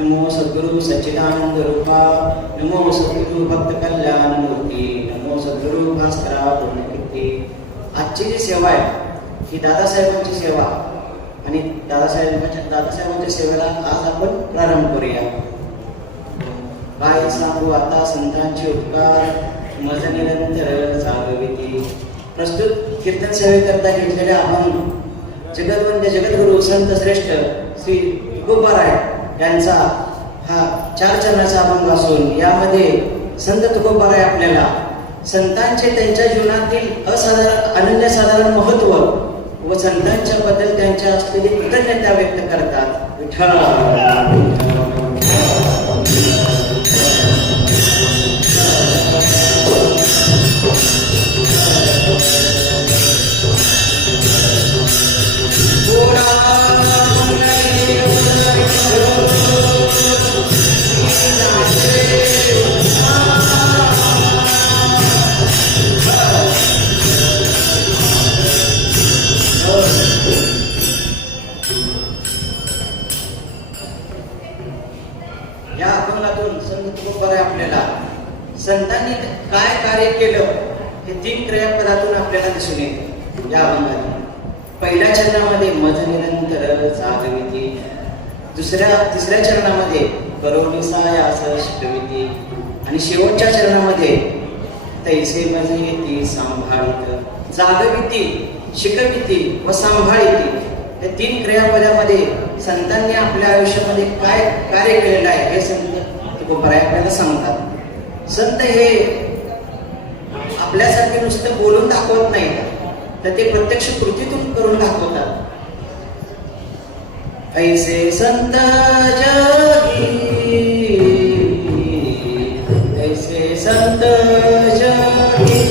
नमो सद्गुरु सच्चिदानंद रूपा, नमो सद्गुरु भक्त कल्याण मूर्ती, नमो सद्गुरु भास्करा पूर्णकीर्ती. आजची जी सेवा आहे ही दादासाहेबांची सेवा आणि दादासाहेबांच्या सेवेला आज आपण प्रारंभ करूया. काय सांगू आता संतांचे उपकार मज निरंतर जागविती. प्रस्तुत कीर्तन सेवेकरता घेतलेल्या अभंग जगद्वंद्य जगद्गुरु संत श्रेष्ठ श्री तुकोबाराय यांचा हा 4 चरणाचा अभंग असून यामध्ये संत तुकोबाराय आपल्याला संतांचे त्यांच्या जीवनातील असाधारण अनन्यसाधारण महत्व व संतांच्या बद्दल त्यांच्या असलेली कृतज्ञता व्यक्त करतात. विठ्ठल या अभंगातून संत तुकोबाराय आपल्याला संतांनी काय कार्य केलं हे 3 क्रियापदातून आपल्याला दिसून येते. या अभंगात पहिल्या चरणामध्ये मज निरंतर जागविती, तिसऱ्या चरणामध्ये करोनिसायास शिकविती आणि शेवटच्या चरणामध्ये तैसे मज येती सांभाळित. जागविती, शिकविती व सांभाळिती या 3 क्रियापदामध्ये संतांनी आपल्या आयुष्यामध्ये काय कार्य केलेलं आहे हे संत तुकोबाराय आपल्याला सांगतात. संत हे आपल्यासारखे नुसतं बोलून दाखवत नाही तर ते प्रत्यक्ष कृतीतून करून दाखवतात. ऐसे संत जगी, ऐसे संत जगी,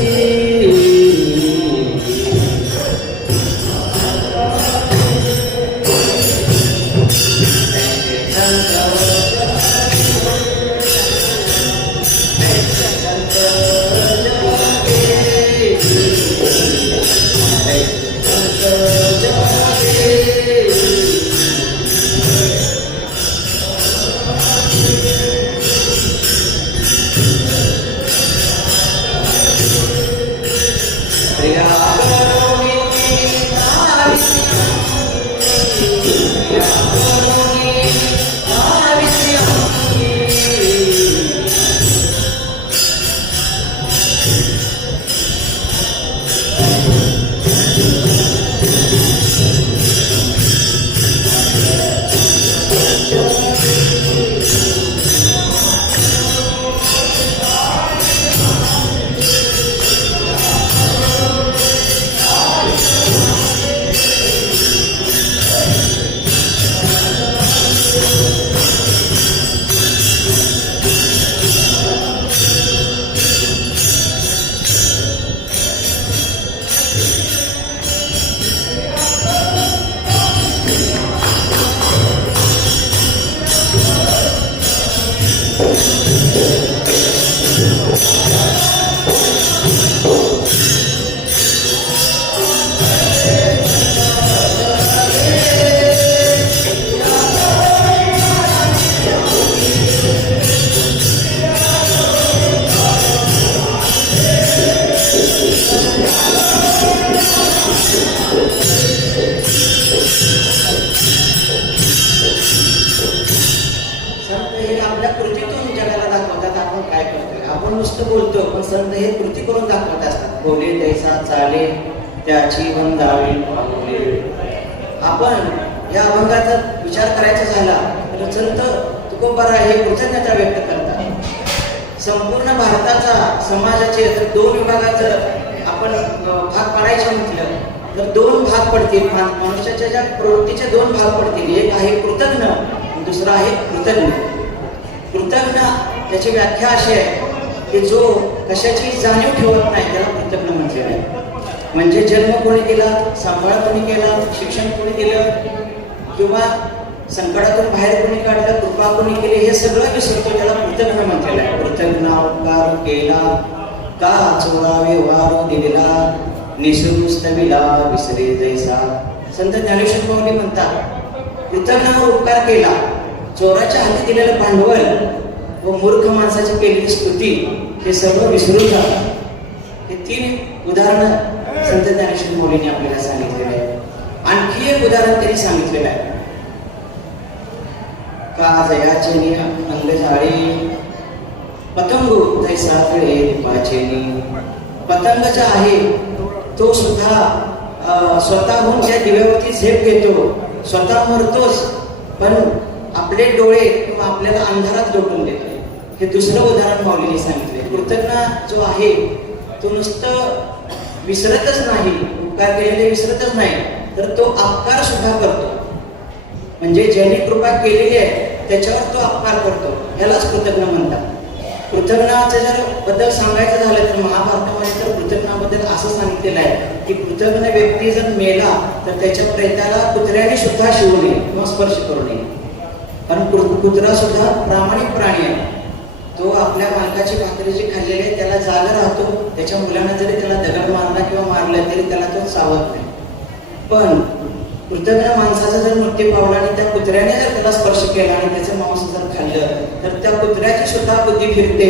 आपण नुसतं बोलतो पण संत हे कृती करून दाखवत असतात. बोले तैसा चाले त्याची वंदावी. आपण या अभंगाचा विचार करायचा झाला तर संत तुकोबाराय हे कृतज्ञता व्यक्त करतात. संपूर्ण भारताचा समाजाचे जर 2 विभागात जर आपण भाग पाडायचे म्हटलं तर 2 भाग पडतील. मनुष्याच्या ज्या प्रवृत्तीचे 2 भाग पडतील. एक आहे कृतज्ञ, दुसरा आहे कृतज्ञ. कृतज्ञ त्याची व्याख्या अशी आहे की जो कशाची जाणीव ठेवत नाही त्याला कृतज्ञ म्हटलेलं आहे. म्हणजे जन्म कोणी केला, सांभाळ कोणी केला, शिक्षण कोणी दिलं किंवा संकटातून बाहेर कोणी काढलं, कृपा कोणी केली हे सगळं विसरतो त्याला कृतज्ञ म्हटलेलं आहे. कृतज्ञ उपकार केला का चोरावे वार दिलेला, निसुस्तविला विसरे जैसा. संत ज्ञानेश्वर माऊली म्हणतात कृतज्ञावर उपकार केला, चोराच्या हाती दिलेलं भांडवल व मूर्ख माणसाची केलेली स्तुती हे सर्व विसरून जातात. हे 3 उदाहरणं संत ज्ञानेश्वर माऊलींनी आपल्याला सांगितलेलं आहे. आणखी एक उदाहरण त्यांनी सांगितलेलं आहे. का जयाचेनी अंग झाडे पतंग जैसा तळे दीपाचेनी. पतंग जो आहे तो सुद्धा स्वतःहून त्या दिव्यावरती झेप घेतो, स्वतः मरतोच, पण आपले डोळे किंवा आपल्याला अंधारात लोटून देतो. हे दुसरं उदाहरण माऊलीने सांगितले. कृतज्ञ जो आहे तो नुसतं विसरतच नाही, उपकार केलेले विसरतच नाही, तर तो अपकार सुद्धा करतो. म्हणजे ज्याने कृपा केलेली आहे त्याच्यावर तो अपकार करतो, यालाच कृतज्ञ म्हणतात. कृतज्ञाचं जर बद्दल सांगायचं झालं तर महाभारतामध्ये तर कृतज्ञाबद्दल असं सांगितलेलं आहे की कृतज्ञ व्यक्ती जर मेला तर त्याच्या प्रेताला कुत्र्याने सुद्धा शिवू नये किंवा स्पर्श करू नये. पण कुत्रा सुद्धा प्रामाणिक प्राणी आहे. तो आपल्या मालकाची भाकरी जी खाल्लेली आहे त्याला जागा राहतो. त्याच्या मुलांना जरी त्याला दगड मारला किंवा मारलं तरी त्याला तो चावत नाही. पण कृतज्ञ माणसाचा जर मृत्यू पावला आणि त्या कुत्र्याने जर त्याला स्पर्श केला आणि त्याचं मांस जर खाल्लं तर त्या कुत्र्याची सुद्धा बुद्धी फिरते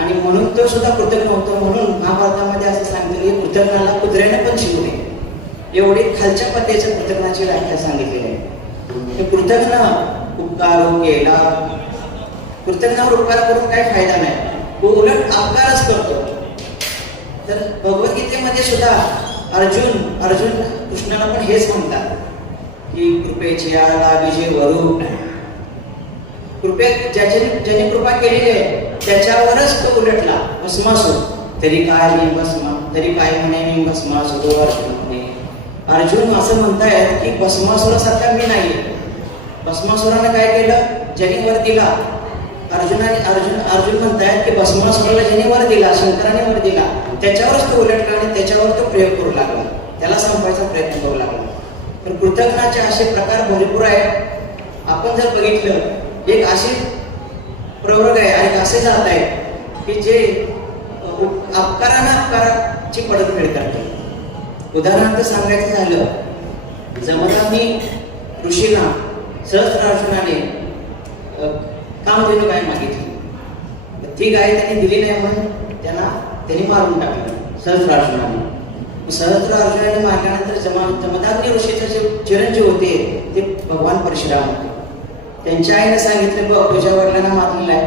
आणि म्हणून तो सुद्धा कृतज्ञ होतो. म्हणून महाभारतामध्ये असं सांगितलं की कृतज्ञाला कुत्र्याने पण शिवू नये. एवढी खालच्या पद्धतीच्या कृतज्ञाची व्याख्या सांगितलेली आहे. कृतज्ञ उपकार केला, कृतज्ञावर उपकार करून काही फायदा नाही, तो उलट अपकारच करतो. तर भगवद्गीतेमध्ये सुद्धा अर्जुन कृष्णाला पण हेच म्हणतात की कृपेचे लाभिजे वरू. ज्याने कृपा केलेली आहे त्याच्यावरच तो उलटला. भस्मासूर तरी काय मी भस्मा, तरी काय म्हणे मी भस्मासूर. अर्जुन असं म्हणतायत की भस्मासुरासारखा मी नाही. भस्मासुरानं काय केलं, ज्याने वर दिला. अर्जुन म्हणतायत की भस्मासुराला ज्याने वर दिला, शंकराने वर दिला, त्याच्यावरच तो उलटला आणि त्याच्यावर तो प्रयोग करू लागला, त्याला संपवायचा प्रयत्न करू लागला. तर कृतज्ञाचे असे प्रकार भरपूर आहेत. आपण जर बघितलं एक असे प्रयोग आहे आणि असे जात आहे की जे अपकाराची परतफेड करते. उदाहरणार्थ सांगायचं झालं, जमदग्नी ऋषीला सहस्त्रार्जुनाने कामधेनू गाय मागितली. ती गाय त्यांनी दिली नाही म्हणून त्यांनी मारून टाकलं सहस्त्रार्जुनाने. सहस्त्रार्जुनाने मारल्यानंतर जमदग्नी ऋषीचे जे चिरंजीव होते ते भगवान परशुराम होते. त्यांच्या आईने सांगितलं, बघ तुझ्या वडिलांना मारलेला आहे,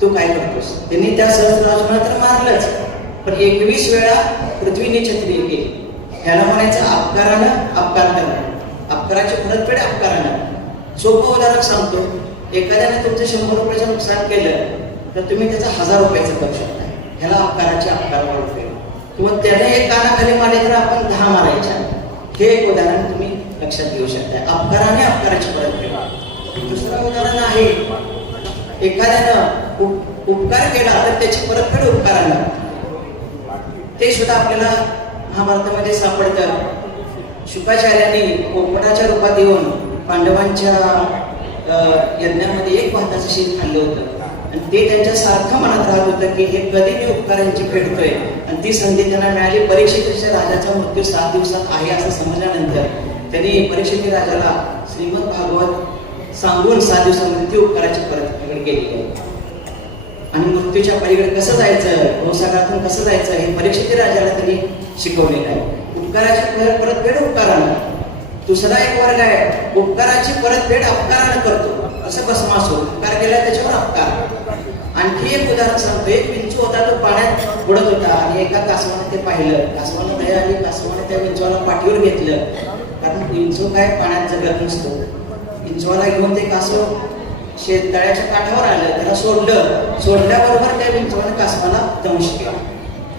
तू काय करतोस. त्यांनी त्या सहस्त्रार्जुनाला तर मारलंच, पण 21 वेळा पृथ्वीने छत्री केली. ह्याला म्हणायचं अपकारानं अपकार करणं, अपकाराची परतफेड अपकारानं. सोपं उदाहरण सांगतो. एखाद्याने तुमचं 100 रुपयाचं नुकसान केलं तर तुम्ही त्याचा 1000 रुपयाचं करू शकता. ह्याला अपकाराची अपकार परतफेड. किंवा त्याने एक कानाखाली मारले तर आपण 10 मारायच्या. हे एक उदाहरण तुम्ही लक्षात घेऊ शकता. अपकाराने अपकाराची परतफेड. दुसरं उदाहरण आहे, एखाद्यानं उपकार केला तर त्याची परतफेड उपकारानं. ते सुद्धा आपल्याला महाभारतामध्ये सापडतं. शुकाचार्यांनी पोपटाच्या रूपात येऊन पांडवांच्या यज्ञामध्ये एक भाताचं शीत खाल्लं होतं आणि ते त्यांच्या सारखं मनात राहत होतं की हे कधी मी उपकारांची फेडतोय. आणि ती संधी त्यांना मिळाली. परीक्षिताच्या राजाचा मृत्यू 7 दिवसात आहे असं समजल्यानंतर त्यांनी परीक्षित राजाला श्रीमद भागवत सांगून 7 दिवसामध्ये ती उपकाराची परतफेड केली आहे. आणि मृत्यूच्या पलीकडे कसं जायचं, भवसागरातून कसं जायचं हे परीक्षित राजाला त्यांनी शिकवलेलं आहे. उपकाराची परतफेड उपकारानं. दुसरा एक वर्ग आहे, उपकाराची परतफेड अपकारानं करतो. असं भस्मासूर उपकार केला त्याच्यावर अपकार. आणखी एक उदाहरण सांगतो. एक विंचू होता, तो पाण्यात बुडत होता आणि एका कासवाने ते पाहिलं. कासवानं दया आली, कासवाने त्या विंचवाला पाठीवर घेतलं. कारण विंचू काय पाण्यात जगत नसतो. विंचवाला घेऊन ते कासव तळ्याच्या काठावर आलं, त्याला सोडल्याबरोबर त्या विंचवाने कासवाला दंश केला.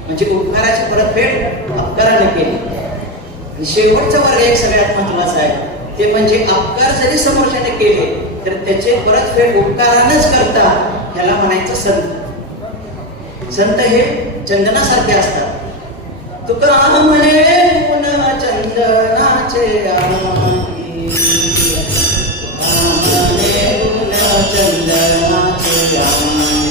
म्हणजे उपकाराची परतफेड अपकाराने केली. आणि शेवटचा वर्ग एक सगळ्यात महत्वाचा आहे, ते म्हणजे अपकार जरी समोरच्याने केले तर त्याचे परतफेड उपकारानंच करतात. ह्याला म्हणायचं संत. संत हे चंदनासारखे असतात. तुका म्हणे पुन्हा चंदनाचे आमाई, चंदनाचे आमाई,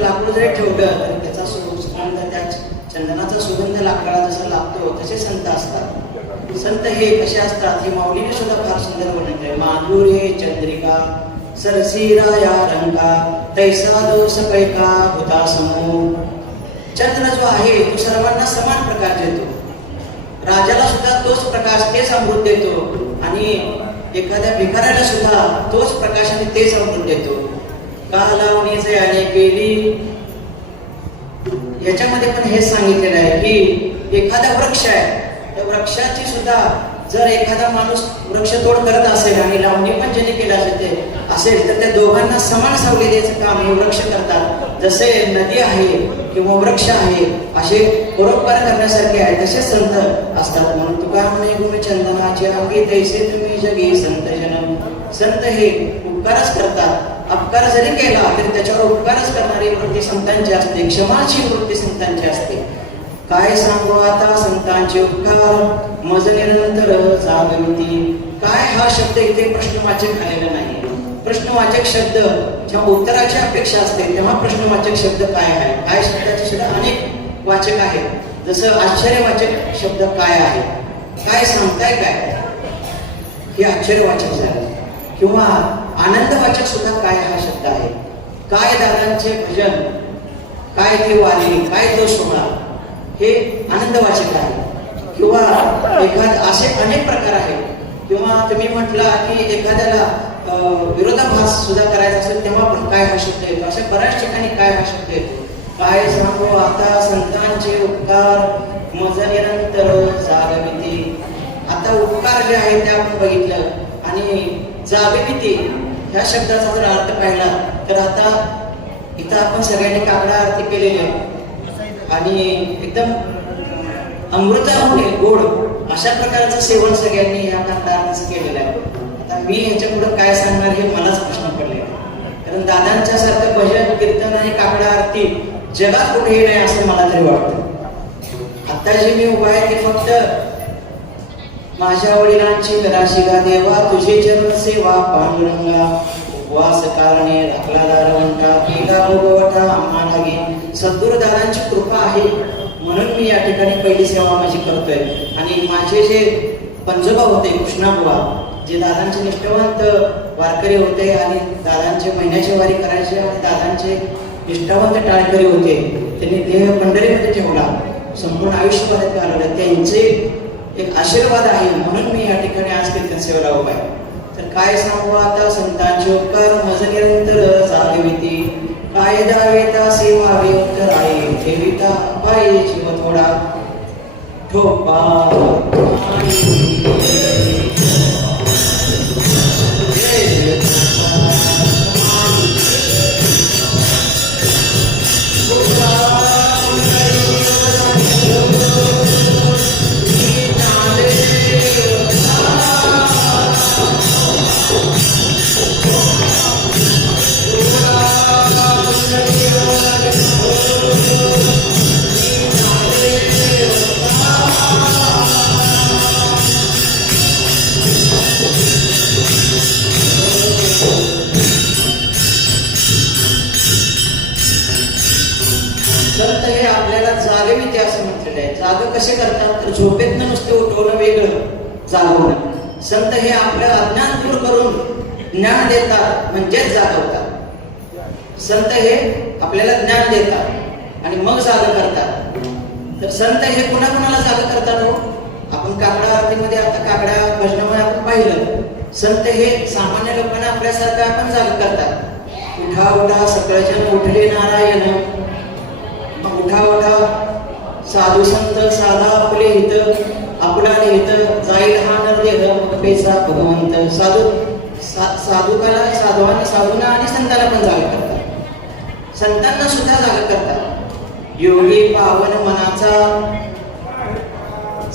लाकूड जरी ठेवलं तर त्याचा सुगंध, त्या चंदनाचा सुगंध लाकडाला जसा लागतो तसे संत असतात. संत हे कसे असतात हे माऊलीने सुद्धा फार सुंदर वर्णन आहे. माधुर्य चंद्रिका सरसीरा या रंगा तैसा दोष पैका होता समूह. चंद्र जो आहे तो सर्वांना समान प्रकाश देतो. राजाला सुद्धा तोच प्रकाश, तेच अमृत देतो आणि एखाद्या भिकाऱ्याला सुद्धा तोच प्रकाश आणि तेच अमृत देतो. का लावणीचे आणि केली याच्यामध्ये पण हेच सांगितलेलं आहे की एखादा वृक्ष आहे, त्या वृक्षाची सुद्धा जर एखादा माणूस वृक्षतोड करत असेल आणि लावणी पण ज्याने केला असेल तर त्या दोघांना समान सावली द्यायचं काम हे वृक्ष करतात. जसे नदी आहे किंवा वृक्ष आहे असे परोपकार करण्यासारखे आहे तसे संत असतात. म्हणून तुका म्हणे गुणचंदनाचे अंगी तैसे तुम्ही जगी संत जन. संत हे उपकारच करतात. अपकार जरी केला तरी त्याच्यावर उपकारच करणारी वृत्ती संतांची असते. क्षमाची वृत्ती संतांची असते. काय सांगू आता संतांचे उपकार मज निरंतर जागृती. काय हा शब्द इथे प्रश्नवाचक आलेला नाही. प्रश्नवाचक शब्द जेव्हा उत्तराची अपेक्षा असते तेव्हा प्रश्नवाचक शब्द काय आहे. काय शब्दाचे सुद्धा अनेक वाचक आहेत. जसं आश्चर्यवाचक शब्द काय आहे, काय सांगताय काय, हे आश्चर्यवाचक झालं. किंवा आनंदवाचक सुद्धा काय हा शब्द आहे. काय दादांचे भजन, काय ते वारी, काय तो सोहळा, हे आनंदवाचक आहे. किंवा असे अनेक प्रकार आहेत. किंवा तुम्ही म्हटला की एखाद्याला विरोधाभास सुद्धा करायचा असेल तेव्हा पण काय हा शब्द येतो. अशा बऱ्याच ठिकाणी काय हा शब्द येतो. काय सांगू आता संतांचे उपकार मज निरंतर जागविती. आता उपकार जे आहे ते आपण बघितलं आणि जागविती ह्या शब्दाचा जर अर्थ पाहिला तर आता इथं आपण सगळ्यांनी काकडा आरती केलेली आहे आणि एकदम अमृतामुळे गोड अशा प्रकारचं सेवन सगळ्यांनी या काकडा आरतीचं केलेलं आहे. आता मी ह्याच्या पुढे काय सांगणार हे मलाच प्रश्न पडले. कारण दादांच्या सारखं भजन कीर्तन आणि काकडा आरती जगात कुठेही नाही असं मला तरी वाटतं. आता जे मी उभा आहे ते फक्त माझ्या वडिलांची कराशी गा देवा तुझे चरण सेवा पांडुरंगा. उपवास कारणे राखला दारवंटा केला भोगवटा आम्हा लागे. सद्गुरु दादांची कृपा आहे म्हणून मी या ठिकाणी पहिली सेवा माझी करतोय. आणि माझे जे पंजोबा होते कृष्णाबुवा, जे दादांचे निष्ठावंत वारकरी होते आणि दादांचे महिन्याची वारी करायचे आणि दादांचे निष्ठावंत टाळकरी होते, त्यांनी देह पंढरीमध्ये ठेवला, संपूर्ण आयुष्यभरात घालवलं. त्यांचे एक आशीर्वाद आहे म्हणून मी या ठिकाणी आज कीर्तन सेवेला उभा आहे. तर काय सांगू आता संतांचे उपकार मज निरंतर जागविती. काय द्यावे तासे मावे उत्तराई ठेविता पायी जीव थोडा. ठोपा संत हे आपल्याला जागविते असं म्हटलेलं आहे. जाग कसे करतात तर झोपेतनं नुसते उठवणं वेगळं, जागवणं. संत हे आपलं अज्ञान दूर करून ज्ञान देतात म्हणजेच जागवतात. संत हे आपल्याला ज्ञान देतात आणि मग जाग करतात. तर संत हे कुणाकुणाला जाग करतात हो? आपण काकडा आरतीमध्ये आता काकडा भजनामध्ये आपण पाहिलं. संत हे सामान्य लोकांना आपल्यासारखं आपण जाग करतात. उठा उठा सकळजन उठले नारायण, उठा उठा साधू संत साधा आपले हित, आपला हित जाईल हा नरदेह पेचा भगवंत. साधूकाला साधवांना साधूंना आणि संतांना पण जाग करतात. संतांना सुद्धा जाग करतात. योगी पावन मनाचा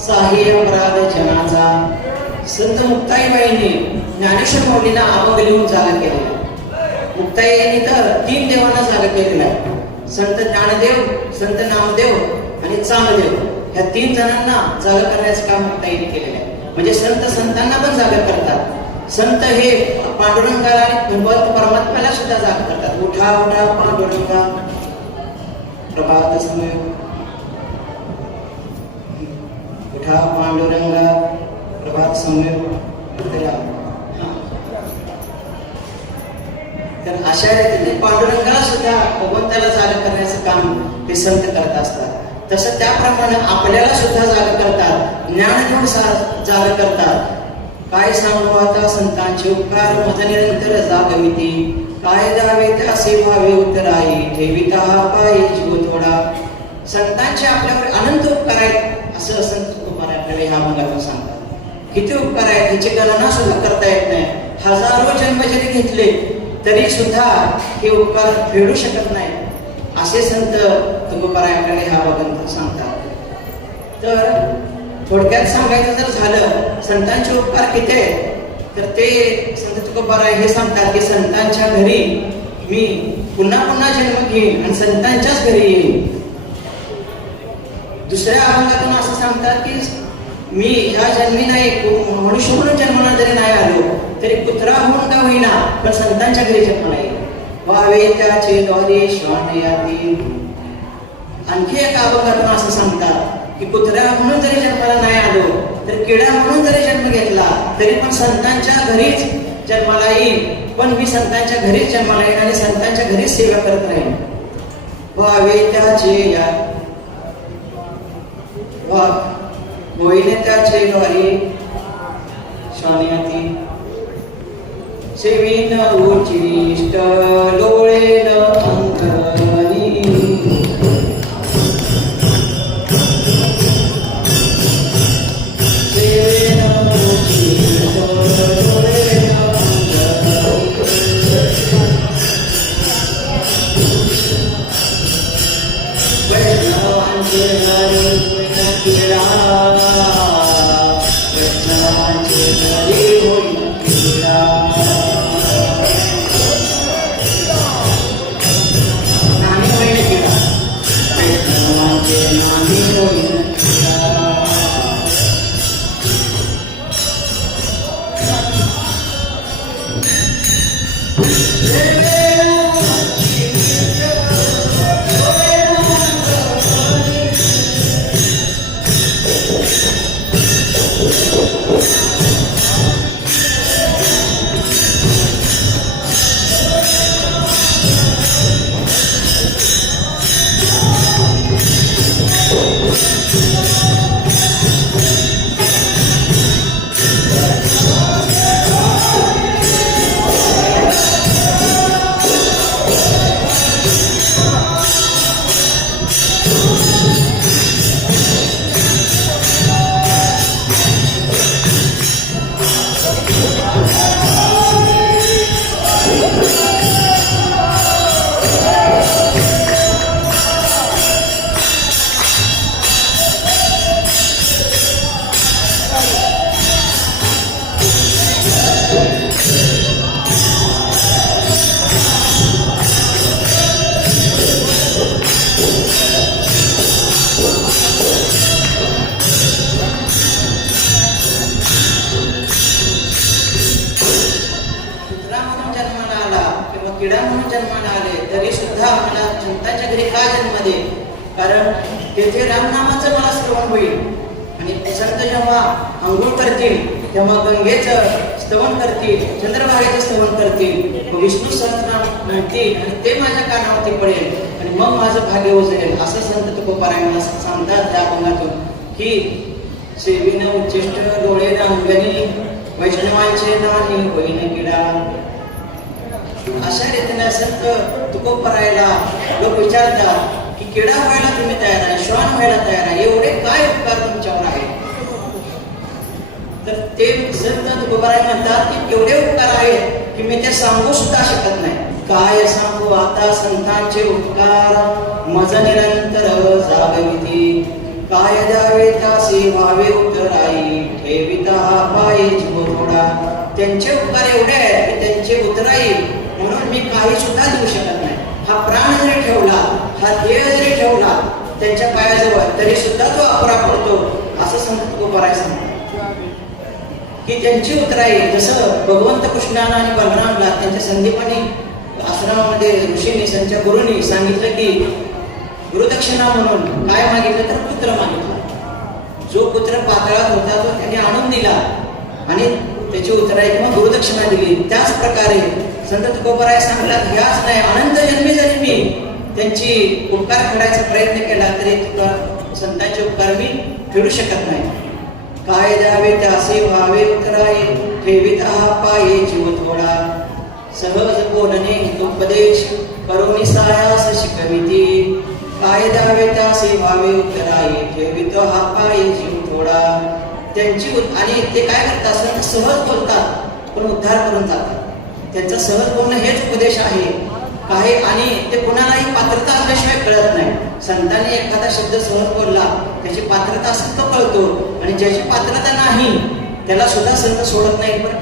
साह्य अपराध जनाचा. संत मुक्ताईबाईंनी ज्ञानेश्वर माऊलींना अभंग लिहून जागा केलेला. मुक्ताईंनी तर 3 देवांना जागा केलेला आहे. संत ज्ञानदेव, संत नामदेव आणि चांगदेव ह्या 3 जणांना जागा करण्याचं काम मुक्ताईंनी केलेलं आहे. म्हणजे संत संतांना पण जागा करतात. संत हे पांडुरंगाला आणि भगवंत परमात्म्याला सुद्धा जागा करतात. उठा उठा पांडुरंगा प्रभात समय, उठा पांडुरंगा प्रभात समय. तर अशा रीतीने पांडुरंगाला सुद्धा भगवंताला जागा करण्याचं काम ते संत करत असतात. तसं त्याप्रमाणे आपल्याला सुद्धा जागा करतात. ज्ञान घेऊन जागा करतात. काय सांगू आता संतांचे उपकार मज निरंतर जागविती. काय द्यावे त्यासे भावे उत्तराई, ठेविता पायी जीव थोडा. संतांचे आपल्यावर अनंत उपकार आहेत असं संत तुकोबाराय आपल्याला ह्या भागातून सांगतात. किती उपकार आहेत ह्याची गणना सुद्धा करता येत नाही. हजारो जन्म जरी घेतले तरी सुद्धा हे उपकार फेडू शकत नाही असे संत तुकोबाराय आपल्याला ह्या भागातून सांगतात. तर थोडक्यात सांगायचं जर झालं संतांचे उपकार किती आहेत तर ते संत तुकोबाराय हे सांगतात की संतांच्या घरी मी पुन्हा पुन्हा जन्म घेईन आणि संतांच्याच घरी येईन. दुसऱ्या अभंगातून असं सांगतात की मी ह्या जन्मी नाही, मनुष्य म्हणून जन्माला जरी नाही आलो तरी कुत्रा होऊन का होईना पण संतांच्या घरी जन्माला येईल. वावे त्याचे द्वारे श्वान याती. आणखी एका अभंगातून असं सांगतात की कुत्रा म्हणून जरी जन्माला नाही आलो तर किडा म्हणून जरी जन्म घेतला तरी पण संतांच्या घरीच जन्माला येईल. पण मी संतांच्या घरीच जन्माला येईल आणि संतांच्या घरीच सेवा करत राहील. वावे त्याचे या होईने त्याचे द्वारे शानियाती. सेवीन उचिष्ट डोळेन अंतरणी. सेवीन उचिष्ट डोळेन अंतरणी. वैष्णवांचे हरी किरा, वैष्णवांचे हरी होईन किरा. संतांच्या घरी का जन्म दे, कारण तेथे रामनामाचं मला श्रवण होईल. आणि संत जेव्हा अंघोळ करतील तेव्हा गंगेचं स्तवन करतील, चंद्रभागेचं स्तवन करतील, विष्णू सहस्रनाम म्हणतील आणि ते माझ्या कानावरती पडेल आणि मग माझं भाग्य उजळेल. असं संत तुकोबाराय सांगतात त्या अभंगातून की सेविन उच्चिष्ट डोळे अंगणी वैष्णवांचे नानी होईन किडा. अशा रीतीने संत तुकोबारायला लोक विचारतात की किडा व्हायला तुम्ही तयार आहे, श्वान व्हायला तयार आहे, एवढे काय उपकार तुमच्यावर आहे. तर ते संत तुकोबाराय म्हणतात की एवढे उपकार आहेत की मी ते सांगू सुद्धा शकत नाही. काय सांगू आता संतांचे उपकार, मज निरंतर जागविती. काय द्यावे तासी व्हावे उतराई, ठेविता पायी जीव थोडा. त्यांचे उपकार एवढे आहेत की त्यांचे उतराई म्हणून मी काही सुद्धा देऊ शकत नाही. हा प्राण जरी ठेवला, हा देह जरी ठेवला त्यांच्या पायाजवळ तरी सुद्धा तो अपुरा पडतो. असं संत तुकोबाराय सांगतात की त्यांची उतराई. जसं भगवंत कृष्णाला आणि बलरामला त्यांच्या संदीपानी आश्रमामध्ये ऋषींनी त्यांच्या गुरुंनी सांगितलं की गुरुदक्षिणा म्हणून काय मागितलं तर पुत्र मागितला. जो पुत्र पातळात होता तो त्यांनी आणून दिला आणि त्याची उतराई किंवा गुरुदक्षिणा दिली. त्याच प्रकारे संत तुकोबाराय सांगतात ह्याच नाही अनंत जन्मी जरी मी त्यांची उपकार फेडायचा प्रयत्न केला तरी संतांचे उपकार मी फेडू शकत नाही. काय द्यावे त्यासे व्हावे उतराई, ठेविता पायी जीव थोडा. सहज बोलणे उपदेश करुणी सायास शिकविती. काय द्यावे त्यासे व्हावे उतराई, ठेवितो हा पायी जीव थोडा. त्यांची आणि ते काय करतात सहज बोलतात पण उद्धार करून जातात. त्यांचं सहज बोलणं हेच उपदेश आहे काय. आणि ते कोणालाही पात्रता असल्याशिवाय कळत नाही. संतांनी एखादा शब्द सहज बोलला त्याची पात्रता असेल तो कळतो आणि ज्याची पात्रता नाही त्याला सुद्धा संत सोडत नाही. पण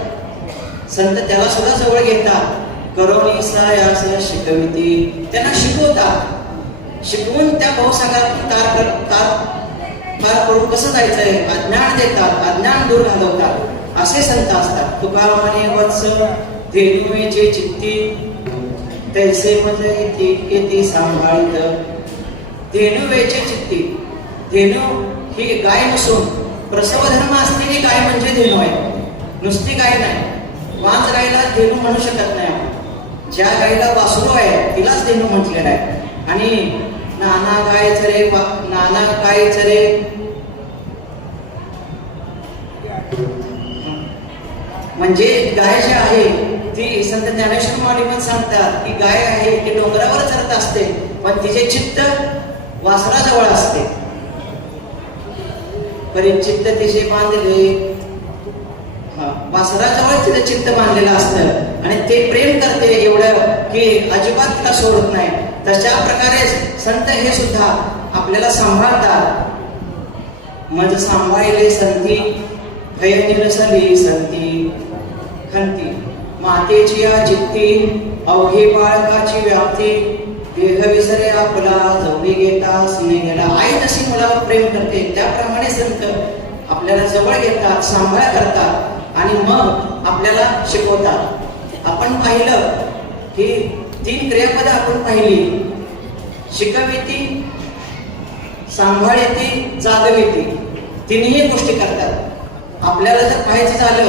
संत त्याला सुद्धा जवळ घेतात. करुणी सायास शिकविती. त्यांना शिकवतात, शिकवून त्या भावसागरातून पार करून कसं जायचंय अज्ञान देतात, अज्ञान दूर घालवतात. असे संत असतात. तुका म्हणे वत्स धेनुचे चित्ती, तैसे म्हणजे येते सांभाळित. धेनू वेचे चित्ती. धेनू ही गाय नसून प्रसव धर्म असलेली गाय म्हणजे धेनू आहे, नुसती गाय नाही. वांज गायला धेनू म्हणू शकत नाही आपण. ज्या गायला वासरू आहे तिलाच धेनू म्हटलेलं आहे. आणि नाना गाय चरे, नाना गाय चरे म्हणजे गाय जी आहे ती संत ज्ञानेश्वर माऊली पण सांगतात की गाय आहे ती डोंगरावर चरत असते पण तिचे चित्त वासराजवळ असते. परिचित्त तिचे बांधले, वासराजवळ तिचे चित्त बांधलेलं असतं आणि ते प्रेम करते एवढं की अजिबात तिला सोडत नाही. तशा प्रकारे संत हे सुद्धा आपल्याला सांभाळतात. मज सांभाळले संती, भय निरसली संती खंती. मातेची या चित्ती, अवघी बाळकाची व्याप्ती. देह विसरे आपला, जवळी घेता स्नेहला. आई जशी मुलावर प्रेम करते त्याप्रमाणे संत आपल्याला जवळ घेतात, सांभाळ करतात आणि मग आपल्याला शिकवतात. आपण पाहिलं की 3 क्रियापद आपण पाहिली. शिकविती, सांभाळती, जागविती. तिन्ही गोष्टी करतात. आपल्याला जर पाहायचं झालं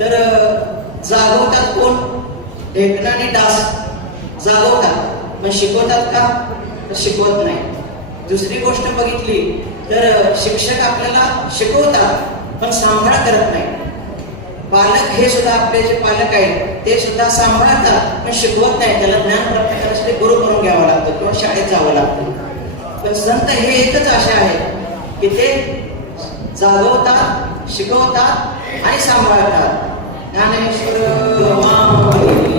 तर जागवतात कोण? ढेकणं आणि डास जागवतात पण शिकवतात का? तर शिकवत नाही. दुसरी गोष्ट बघितली तर शिक्षक आपल्याला शिकवतात पण सांभाळ करत नाही. पालक हे सुद्धा आपले जे पालक आहेत ते सुद्धा सांभाळतात पण शिकवत नाही. त्याला ज्ञान प्राप्त करण्यासाठी गुरु करून घ्यावं लागतं किंवा शाळेत जावं लागतं. पण संत हे एकच असे आहेत की ते जागवतात, शिकवतात आणि सांभाळतात. ज्ञानेश्वर माऊली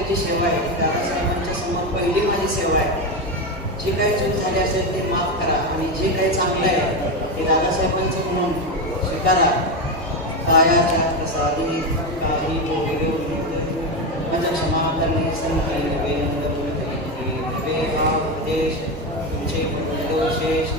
वगैरे जी सेवा आहे ती दादासाहेबांच्या समोर पहिली माझी सेवा आहे. जे काही चूक झाली असेल ते माफ करा आणि जे काही चांगलं आहे ते दादासाहेबांचं म्हणून स्वीकारा. पायाच्या प्रसादी काही माझ्या क्षमा करणे संकल्पे हा उपदेश तुमचे दोषेश